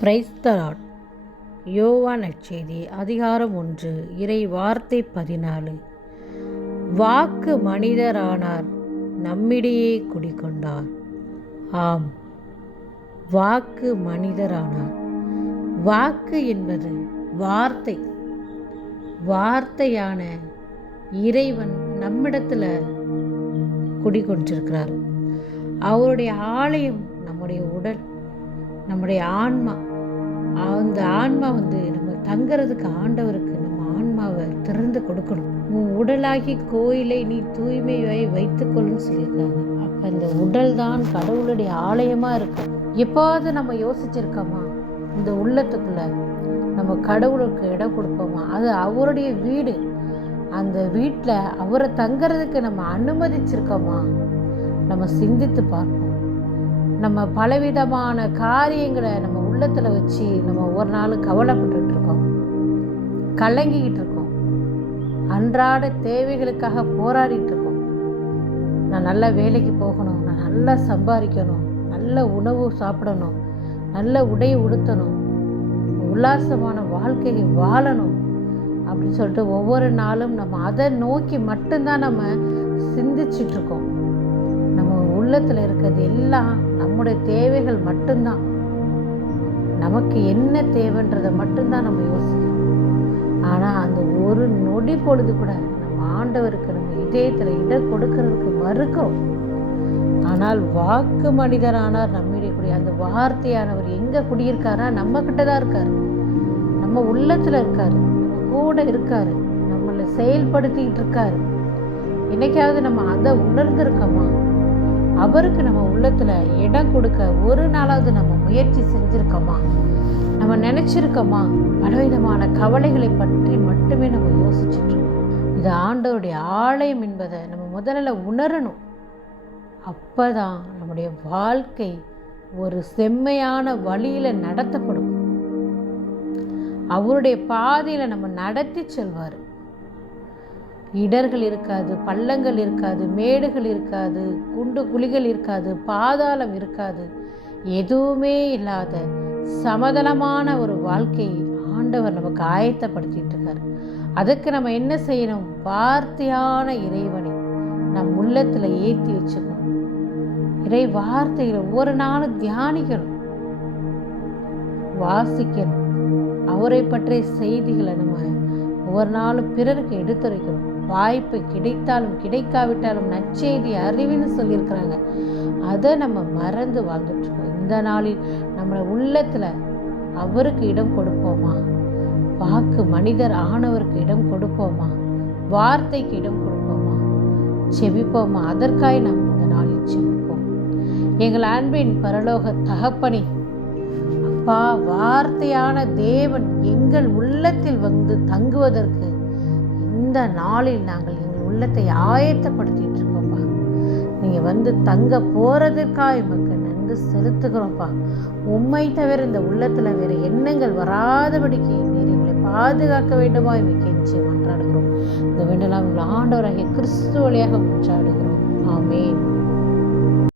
Praise the Lord யோவா நற்செய்தி அதிகாரம் ஒன்று இறை வார்த்தை பதினாலு. வாக்கு மனிதரானார் நம்மிடையே குடிக்கொண்டார் ஆம் வாக்கு மனிதரானார். வாக்கு என்பது வார்த்தை. வார்த்தையான இறைவன் நம்மிடத்தில் குடிக்கொண்டிருக்கிறார் அவருடைய ஆலயம் நம்முடைய உடல். நம்முடைய ஆன்மா அந்த ஆன்மா வந்து நம்ம தங்குறதுக்கு ஆண்டவருக்கு நம்ம ஆன்மாவை திறந்து கொடுக்கணும். உன் உடலாகி கோயிலை நீ தூய்மையை வைத்துக்கொள்ளுன்னு சொல்லியிருக்காங்க. அப்போ இந்த உடல் தான் கடவுளுடைய ஆலயமாக இருக்கும் எப்போது நம்ம யோசிச்சிருக்கோமா? இந்த உள்ளத்துக்குள்ள நம்ம கடவுளுக்கு இடம் கொடுப்போமா? அது அவருடைய வீடு. அந்த வீட்டில் அவரை தங்குறதுக்கு நம்ம அனுமதிச்சிருக்கோமா? நம்ம சிந்தித்து பார்ப்போம். நம்ம பலவிதமான காரியங்களை நம்ம உள்ளத்தில் வச்சு நம்ம ஒரு நாள் கவலைப்பட்டுட்டு இருக்கோம். கலங்கிக்கிட்டு இருக்கோம். அன்றாட தேவைகளுக்காக போராடிட்டு இருக்கோம். நான் நல்ல வேலைக்கு போகணும் நான் நல்லா சம்பாதிக்கணும் நல்ல உணவு சாப்பிடணும் நல்ல உடை உடுத்தணும் உல்லாசமான வாழ்க்கையை வாழணும் அப்படின்னு சொல்லிட்டு ஒவ்வொரு நாளும் நம்ம அதை நோக்கி மட்டும்தான் நம்ம சிந்திச்சிட்டு இருக்கோம். உள்ளத்தில் இருக்கிறது எல்லாம் நம்முடைய தேவைகள் மட்டும்தான். நமக்கு என்ன தேவைன்றதை மட்டும்தான் நம்ம யோசிக்கிறோம். ஆனால் அந்த ஒரு நொடி பொழுது கூட நம்ம ஆண்டவருக்கு நம்ம இதயத்தில் இடம் கொடுக்கறதுக்கு மறுக்கிறோம். ஆனால் வாக்கு மனிதரானார் நம்மிடையே கூடிய அந்த வார்த்தையானவர் எங்கே குடியிருக்காரா? நம்ம கிட்ட தான் இருக்காரு. நம்ம உள்ளத்தில் இருக்காரு. நம்ம கூட இருக்காரு. நம்மளை செயல்படுத்திக்கிட்டு இருக்காரு. என்னைக்காவது நம்ம அதை உணர்ந்திருக்கோமா? அவருக்கு நம்ம உள்ளத்தில் இடம் கொடுக்க ஒரு நாளாவது நம்ம முயற்சி செஞ்சுருக்கோமா? நம்ம நினச்சிருக்கோமா? பலவிதமான கவலைகளை பற்றி மட்டுமே நம்ம யோசிச்சுட்ருக்கோம். இது ஆண்டவருடைய ஆலயம் என்பதை நம்ம முதல்ல உணரணும். அப்போ தான் நம்முடைய வாழ்க்கை ஒரு செம்மையான வழியில் நடத்தப்படும். அவருடைய பாதையில் நம்ம நடத்தி செல்வார். இடர்கள் இருக்காது பள்ளங்கள் இருக்காது மேடுகள் இருக்காது குண்டு குழிகள் இருக்காது பாதாளம் இருக்காது. எதுவுமே இல்லாத சமதளமான ஒரு வாழ்க்கையை ஆண்டவர் நமக்கு ஆயத்தப்படுத்திட்டு இருக்கார் அதுக்கு நம்ம என்ன செய்யணும்? வார்த்தையான இறைவனை நம் உள்ளத்தில் ஏற்றி வச்சுக்கணும். இறை வார்த்தைகளை ஒவ்வொரு நாளும் தியானிக்கணும். வாசிக்கணும். அவரை பற்றிய செய்திகளை நம்ம ஒவ்வொரு நாளும் பிறருக்கு எடுத்துரைக்கணும். வாய்ப்பு கிடைத்தாலும் கிடைக்காவிட்டாலும் நற்செய்தி அறிவுன்னு சொல்லியிருக்கிறாங்க. அதை நம்ம மறந்து வாழ்ந்துட்டுருக்கோம் இந்த நாளில் நம்மளை உள்ளத்தில் அவருக்கு இடம் கொடுப்போமா? வாக்கு மனிதர் ஆனவருக்கு இடம் கொடுப்போமா? வார்த்தைக்கு இடம் கொடுப்போமா? செவிப்போமா அதற்காக நாம் இந்த நாளில் செவிப்போம் எங்கள் அன்பின் பரலோக தகப்பனி அப்பா வார்த்தையான தேவன் எங்கள் உள்ளத்தில் வந்து தங்குவதற்கு இந்த நாளில் நாங்கள் எங்கள் உள்ளத்தை ஆயத்தப்படுத்திட்டு இருக்கோம்ப்பா. நீங்கள் வந்து தங்க போகிறதுக்காக எமக்கு நன்கு செலுத்துகிறோம்ப்பா. உண்மை தவிர இந்த உள்ளத்தில் வேறு எண்ணங்கள் வராதபடிக்கு நீர் எங்களை பாதுகாக்க வேண்டுமா எங்களுக்கு கெஞ்சி மன்றாடுகிறோம். இந்த வேண்டலாம் ஆண்டவராகிய கிறிஸ்து வழியாக மன்றாடுகிறோம் ஆமேன்.